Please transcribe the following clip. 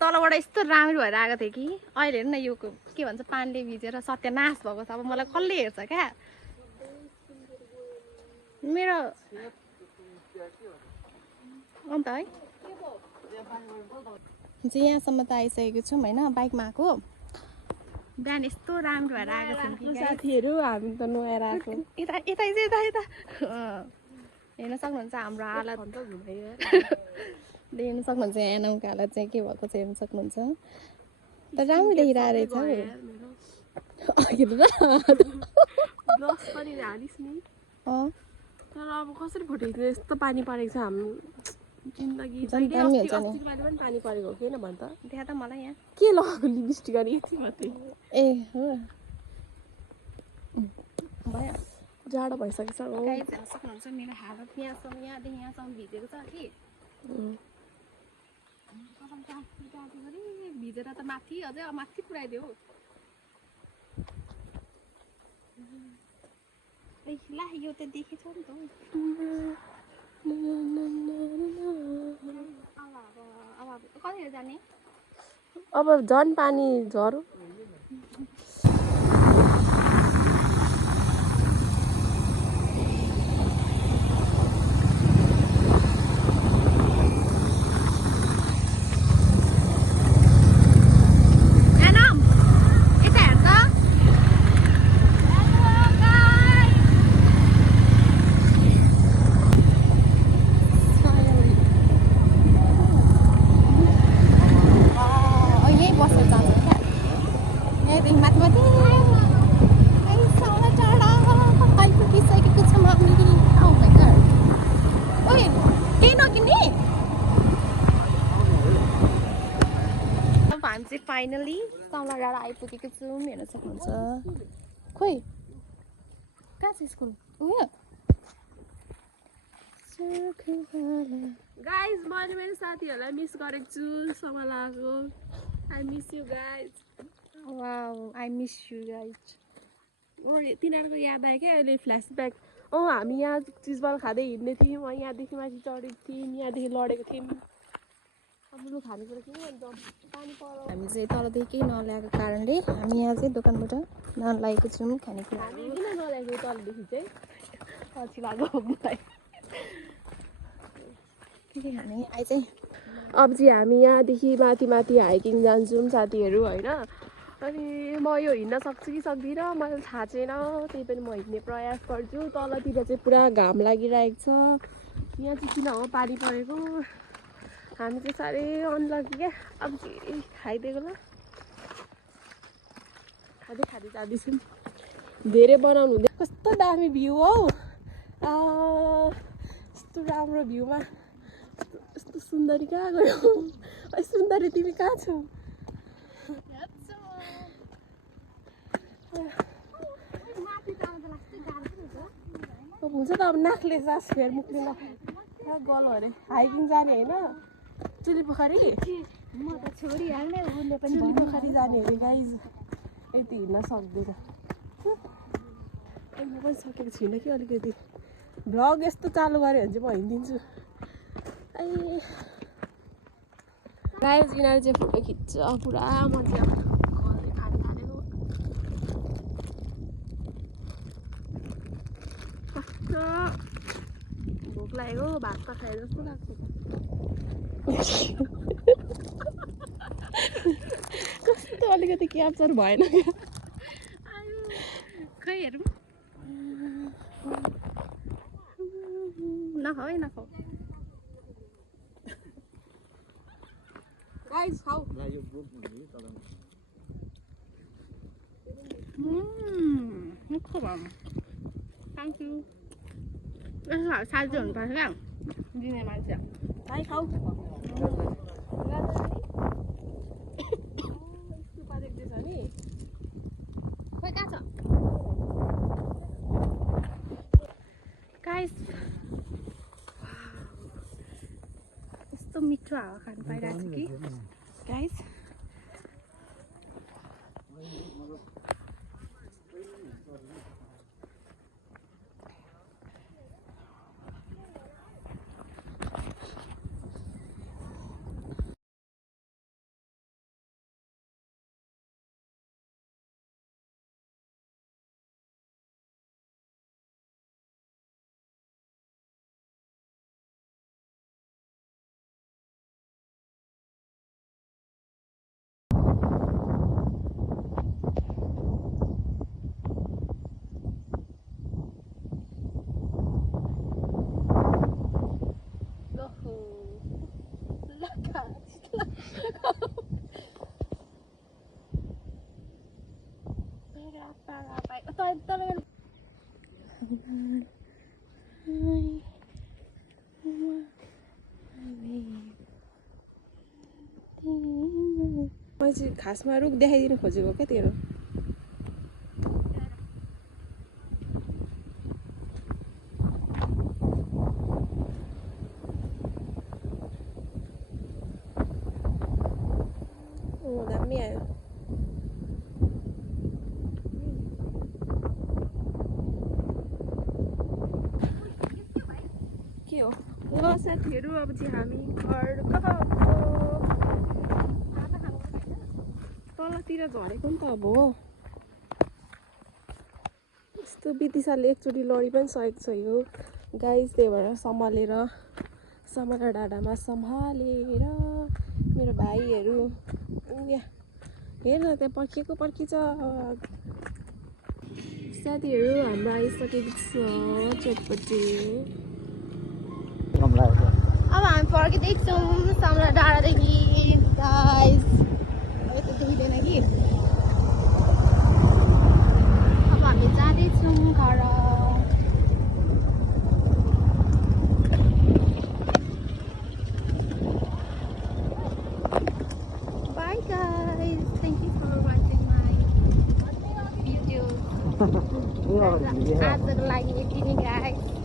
तलबाट यस्तो राम्रो भएर आएको थियो कि अहिले हेर्नु न यो के भन्छ पानीले भिजेर सत्यानाश भएको छ अब मलाई कसले हेर्छ क्या मेरो अन्त है चाहिँ यहाँसम्म त आइसकेको छौँ होइन बाइकमा आएको बिहान यस्तो राम्रो भएर आएको थियौँ साथीहरू हामी त नुहाएर आएको यता यता यता यता हेर्न सक्नुहुन्छ हाम्रो हालत देख्न सक्नुहुन्छ एनामको हालत चाहिँ के भएको छ हेर्न सक्नुहुन्छ तर राम्रो देखिरहेको रहेछ तर अब कसरी फुटेको यस्तो पानी परेको छ हाम्रो जिन्दगी पानी पनि पानी परेको हो किन भन् त देखा त मलाई यहाँ के लगाएको लिपस्टिक अनि यति मात्रै ए हो भयो जाडो भइसकेको छ हो गाइस हेर्न सक्नुहुन्छ मेरो हालत यहाँसम्म यहाँदेखि यहाँसम्म भिजेको छ कि भिजेर त माथि अझै माथि पुऱ्याइदियो ला यो त देखेछ नि त अब कतिखेर जाने अब झन् पानी झरो फाइनली साउला डाँडा आइपुगेको छौँ हेर्न सक्नुहुन्छ खोइ कहाँ छ स्कुल उयो गाइज मैले मेरो साथीहरूलाई मिस गरेको छु समालाको I miss you guys wow I miss you guys तिनीहरूको याद आयो क्या अहिले फ्ल्यासब्याक हामी यहाँ चिजबल खाँदै हिँड्ने थियौँ यहाँदेखि माथि चढेको थियौँ यहाँदेखि लडेको थियौँ अब लु खानेकुरा के भन्छ पानी पऱ्यो हामी चाहिँ तलदेखि केही नल्याएको कारणले हामी यहाँ चाहिँ दोकानबाट नलागेको छौँ खानेकुरा हामी किन नल्याएको तलदेखि चाहिँ पछि लाग्यो के खाने आइ चाहिँ अब चाहिँ हामी यहाँदेखि माथि माथि हाइकिङ जान्छौँ साथीहरू होइन अनि म यो हिँड्न सक्छु कि सक्दिनँ मलाई थाहा छैन त्यही पनि म हिँड्ने प्रयास गर्छु तलतिर चाहिँ पुरा घाम लागिरहेको छ यहाँ चाहिँ किन हो पानी परेको हामी चाहिँ साह्रै अनलकी क्या अब चाहिँ खाइदिएको ल खाँदै खाँदै जाँदैछौँ धेरै बनाउनु हुँदैन कस्तो दामी भ्यू हौ यस्तो राम्रो भ्यूमा यस्तो सुन्दरी कहाँ गयो सुन्दरी तिमी कहाँ छौ हुन्छ त अब नाकले सास फेर मुखले गलो अरे हाइकिङ जाने होइन चुली पोखरी म त छोडिहाल्ने उसले पनि चुली पोखरी जाने अरे गाइज यति हिँड्न सक्दैन म पनि सकेको छुइनँ कि अलिकति भ्लग यस्तो चालु गऱ्यो भने चाहिँ म हिँडिदिन्छु गाइज यिनीहरू चाहिँ फोटो खिच्छ पुरा मजा खाने थालेको कस्तो भोक लागेको भात त खाए जस्तो लाग्छ कस्तो अलिकति क्याप्चर भएन क्या खै हेरौँ नखाऊ है नखाऊ गाइस खाऊ मिठो भयो थ्याङ्क यू यसो साथी हुनुपर्छ क्या दिने मान्छे भाइ खाऊ देख्दैछ नि खोइ कहाँ छ गाइस यस्तो मिठो हावा खानु पाइरहेको छु कि गाइस मलाई चाहिँ खासमा रुख देखाइदिनु खोजेको क्या तेरो दामी आयो के हो ल साथीहरू अब चाहिँ हामी घर कहाँ तलतिर झरेको नि त अब हो यस्तो बितिसाले एकचोटि लडी पनि सकेको छ यो गाइस त्यही भएर सम्हालेर डाँडामा सम्हालेर मेरो भाइहरू हेर न त्यहाँ पर्खिन्छ साथीहरू हाम्रो आइसकेको छ चटपटी अब हामी फर्किँदैछौँ समला डाँडादेखि गाइस यता देखिँदैन कि अब हामी जाँदैछौँ घर Bye guys, thank you for watching my video. As a like it, guys.